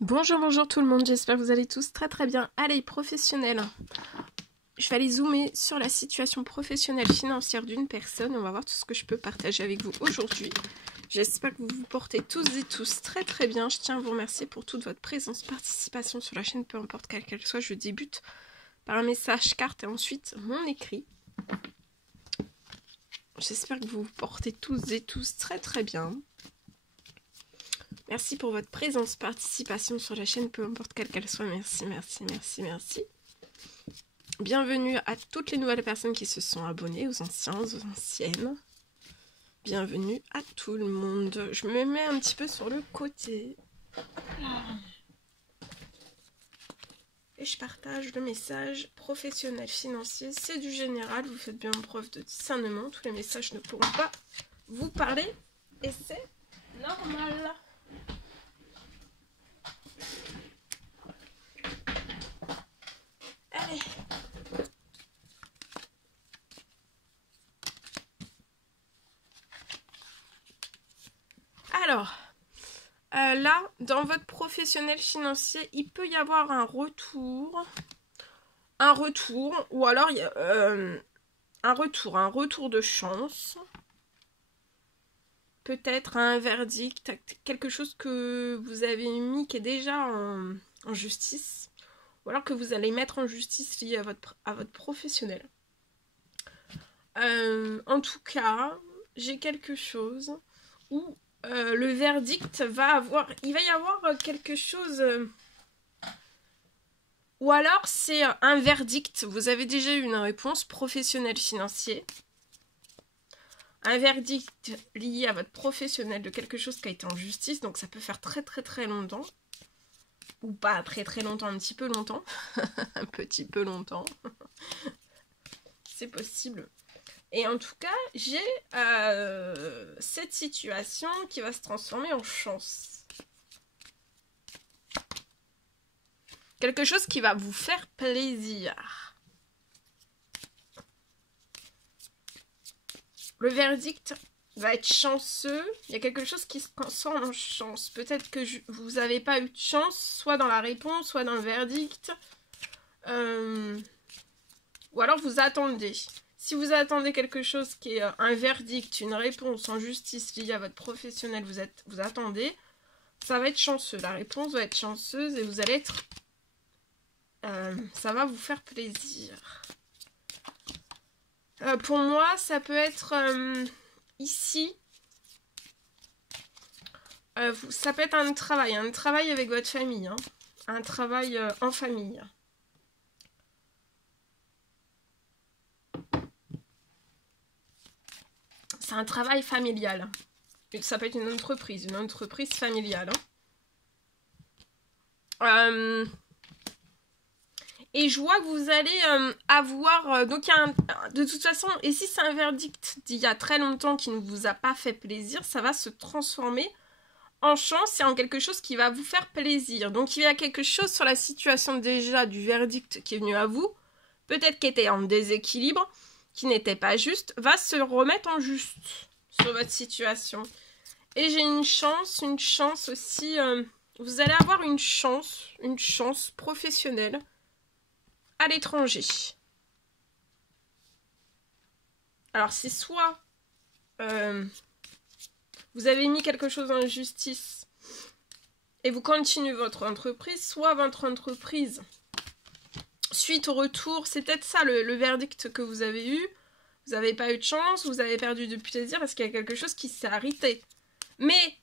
Bonjour, bonjour tout le monde, j'espère que vous allez tous très bien. Allez, professionnel. Je vais aller zoomer sur la situation professionnelle financière d'une personne. On va voir tout ce que je peux partager avec vous aujourd'hui. J'espère que vous vous portez tous et tous très bien. Je tiens à vous remercier pour toute votre présence, participation sur la chaîne, peu importe quelle qu'elle soit. Je débute par un message carte et ensuite mon écrit. J'espère que vous vous portez tous et tous très bien. Merci pour votre présence, participation sur la chaîne, peu importe quelle qu'elle soit. Merci. Bienvenue à toutes les nouvelles personnes qui se sont abonnées, aux anciens, aux anciennes. Bienvenue à tout le monde. Je me mets un petit peu sur le côté. Et je partage le message professionnel financier. C'est du général, vous faites bien preuve de discernement. Tous les messages ne pourront pas vous parler. Et c'est normal. Allez. Alors, là, dans votre professionnel financier, il peut y avoir un retour, ou alors un retour de chance, peut-être un verdict, quelque chose que vous avez mis qui est déjà en justice, ou alors que vous allez mettre en justice lié à votre professionnel. En tout cas, j'ai quelque chose où le verdict il va y avoir quelque chose, ou alors c'est un verdict, vous avez déjà eu une réponse professionnelle financier, un verdict lié à votre professionnel de quelque chose qui a été en justice, donc ça peut faire très longtemps, ou pas très longtemps, un petit peu longtemps, un petit peu longtemps, c'est possible. Et en tout cas, j'ai cette situation qui va se transformer en chance. Quelque chose qui va vous faire plaisir. Le verdict va être chanceux. Il y a quelque chose qui se transforme en chance. Peut-être que vous n'avez pas eu de chance, soit dans la réponse, soit dans le verdict. Ou alors vous attendez. Si vous attendez quelque chose qui est un verdict, une réponse en justice liée à votre professionnel, vous attendez, ça va être chanceux. La réponse va être chanceuse et vous allez être... ça va vous faire plaisir. Pour moi, ça peut être ici. Ça peut être un travail avec votre famille. Hein, un travail en famille. C'est un travail familial. Ça peut être une entreprise familiale. Hein. Et je vois que vous allez avoir... donc, de toute façon, et si c'est un verdict d'il y a très longtemps qui ne vous a pas fait plaisir, ça va se transformer en chance et en quelque chose qui va vous faire plaisir. Donc, il y a quelque chose sur la situation déjà du verdict qui est venu à vous, peut-être qui était en déséquilibre, qui n'était pas juste, va se remettre en juste sur votre situation. Et j'ai une chance aussi... vous allez avoir une chance professionnelle à l'étranger. Alors c'est soit vous avez mis quelque chose en justice et vous continuez votre entreprise, soit votre entreprise, suite au retour, c'est peut-être ça le verdict que vous avez eu, vous n'avez pas eu de chance, vous avez perdu du plaisir parce qu'il y a quelque chose qui s'est arrêté. Mais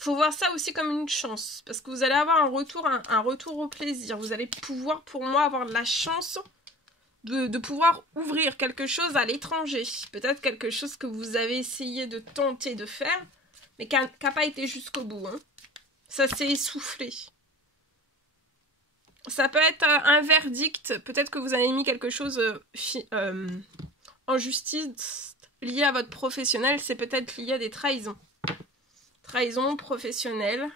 faut voir ça aussi comme une chance, parce que vous allez avoir un retour au plaisir. Vous allez pouvoir, pour moi, avoir la chance de pouvoir ouvrir quelque chose à l'étranger. Peut-être quelque chose que vous avez essayé de tenter de faire, mais qui n'a pas été jusqu'au bout. Hein. Ça s'est essoufflé. Ça peut être un verdict. Peut-être que vous avez mis quelque chose en justice lié à votre professionnel. C'est peut-être lié à des trahisons. Trahison professionnelle.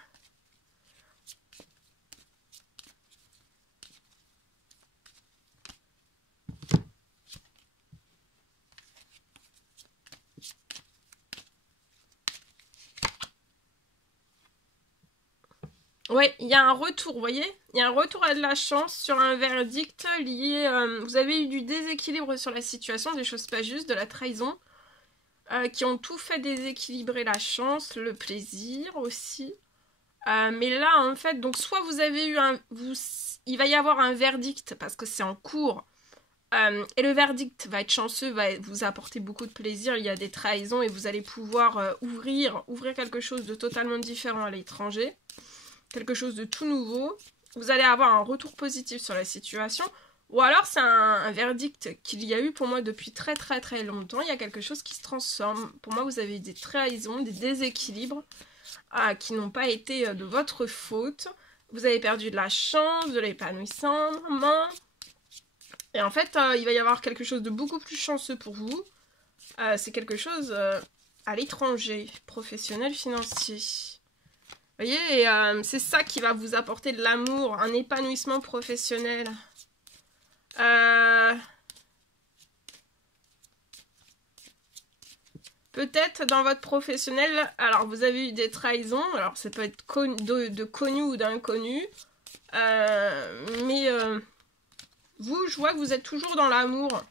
Ouais, il y a un retour, vous voyez? Il y a un retour à de la chance sur un verdict lié... vous avez eu du déséquilibre sur la situation, des choses pas justes, de la trahison, qui ont tout fait déséquilibrer la chance, le plaisir aussi. Mais là, en fait, donc soit vous avez eu un... il va y avoir un verdict, parce que c'est en cours, et le verdict va être chanceux, va vous apporter beaucoup de plaisir, il y a des trahisons, et vous allez pouvoir ouvrir quelque chose de totalement différent à l'étranger. Quelque chose de tout nouveau, vous allez avoir un retour positif sur la situation, ou alors c'est un verdict qu'il y a eu pour moi depuis très très très longtemps, il y a quelque chose qui se transforme. Pour moi, vous avez eu des trahisons, des déséquilibres qui n'ont pas été de votre faute, vous avez perdu de la chance, de l'épanouissement, et en fait, il va y avoir quelque chose de beaucoup plus chanceux pour vous, c'est quelque chose à l'étranger, professionnel, financier. Vous voyez, c'est ça qui va vous apporter de l'amour, un épanouissement professionnel. Peut-être dans votre professionnel, alors vous avez eu des trahisons, alors ça peut être de connu ou d'inconnu, mais vous, je vois que vous êtes toujours dans l'amour.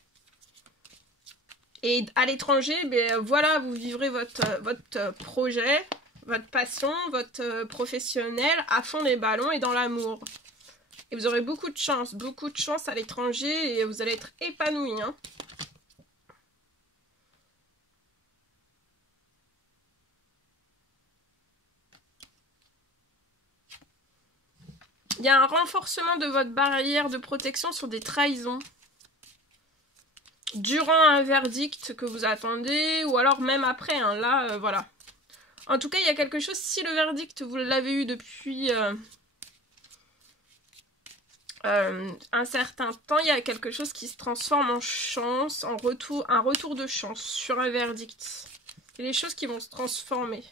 Et à l'étranger, ben, voilà, vous vivrez votre projet, votre passion, votre professionnel à fond les ballons et dans l'amour. Et vous aurez beaucoup de chance à l'étranger et vous allez être épanoui. Hein. Il y a un renforcement de votre barrière de protection sur des trahisons. Durant un verdict que vous attendez ou alors même après. Hein, là, voilà. En tout cas, il y a quelque chose, si le verdict, vous l'avez eu depuis un certain temps, il y a quelque chose qui se transforme en chance, un retour de chance sur un verdict. Il y a des choses qui vont se transformer.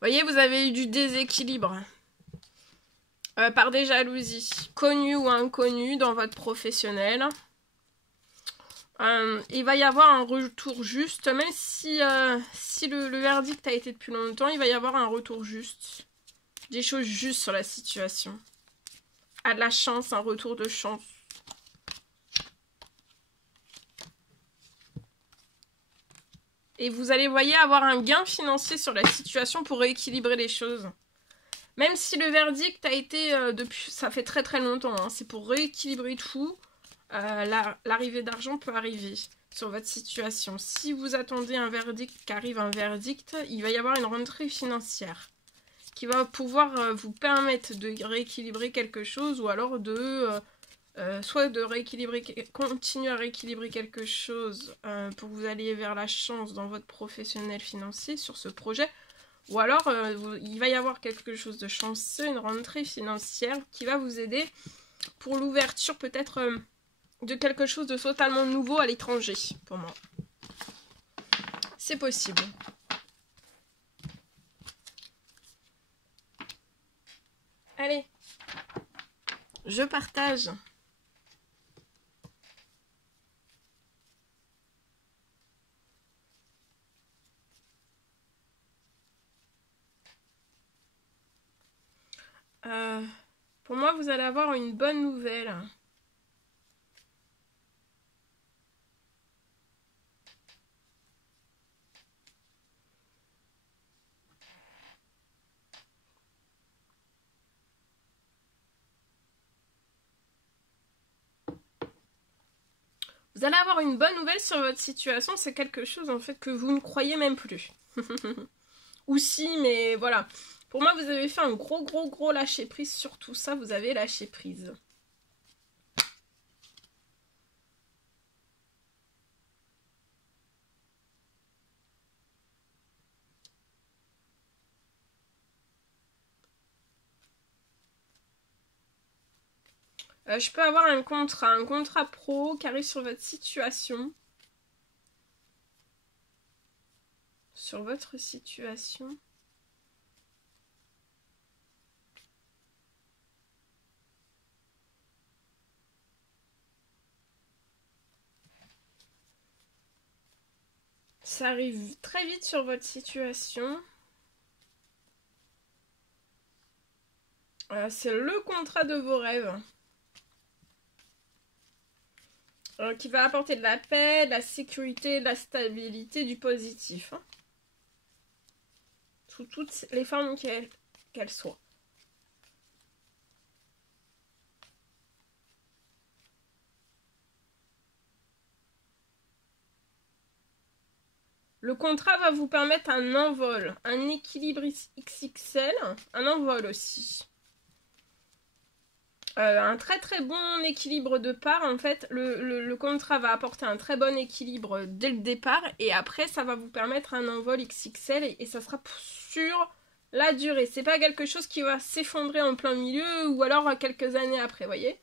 Vous voyez, vous avez eu du déséquilibre par des jalousies, connues ou inconnues dans votre professionnel. Il va y avoir un retour juste, même si le verdict a été depuis longtemps, il va y avoir un retour juste. Des choses justes sur la situation. À de la chance, un retour de chance. Et vous allez, voyez, avoir un gain financier sur la situation pour rééquilibrer les choses. Même si le verdict a été depuis... Ça fait très très longtemps, hein, c'est pour rééquilibrer tout. L'arrivée d'argent peut arriver sur votre situation. Si vous attendez un verdict, qu'arrive un verdict, il va y avoir une rentrée financière qui va pouvoir vous permettre de rééquilibrer quelque chose ou alors de... soit de continuer à rééquilibrer quelque chose pour que vous alliez vers la chance dans votre professionnel financier sur ce projet, ou alors il va y avoir quelque chose de chanceux, une rentrée financière qui va vous aider pour l'ouverture peut-être de quelque chose de totalement nouveau à l'étranger, pour moi. C'est possible. Allez, je partage. Pour moi, vous allez avoir une bonne nouvelle. Vous allez avoir une bonne nouvelle sur votre situation. C'est quelque chose en fait que vous ne croyez même plus. Ou si, mais voilà. Pour moi, vous avez fait un gros lâcher prise sur tout ça. Vous avez lâché prise. Je peux avoir un contrat pro qui arrive sur votre situation. sur votre situation. Ça arrive très vite sur votre situation. C'est le contrat de vos rêves. Qui va apporter de la paix, de la sécurité, de la stabilité, du positif. Hein. Sous toutes les formes qu'elles soient. Le contrat va vous permettre un envol, un équilibre XXL, un envol aussi. Un très très bon équilibre de part. En fait, le contrat va apporter un très bon équilibre dès le départ. Et après, ça va vous permettre un envol XXL. Et ça sera sur la durée. C'est pas quelque chose qui va s'effondrer en plein milieu ou alors quelques années après, voyez.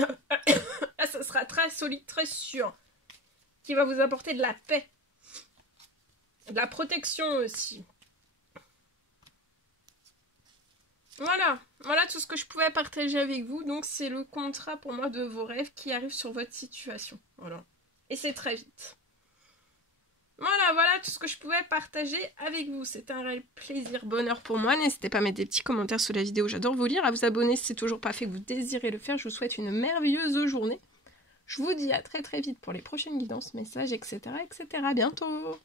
Là, ça sera très solide, très sûr. Qui va vous apporter de la paix. De la protection aussi. Voilà tout ce que je pouvais partager avec vous. Donc c'est le contrat pour moi de vos rêves qui arrive sur votre situation. Voilà. Et c'est très vite. Voilà tout ce que je pouvais partager avec vous. C'était un réel plaisir, bonheur pour moi. N'hésitez pas à mettre des petits commentaires sous la vidéo, j'adore vous lire. À vous abonner si c'est toujours pas fait, que vous désirez le faire. Je vous souhaite une merveilleuse journée. Je vous dis à très très vite pour les prochaines guidances, messages, etc. etc. À bientôt.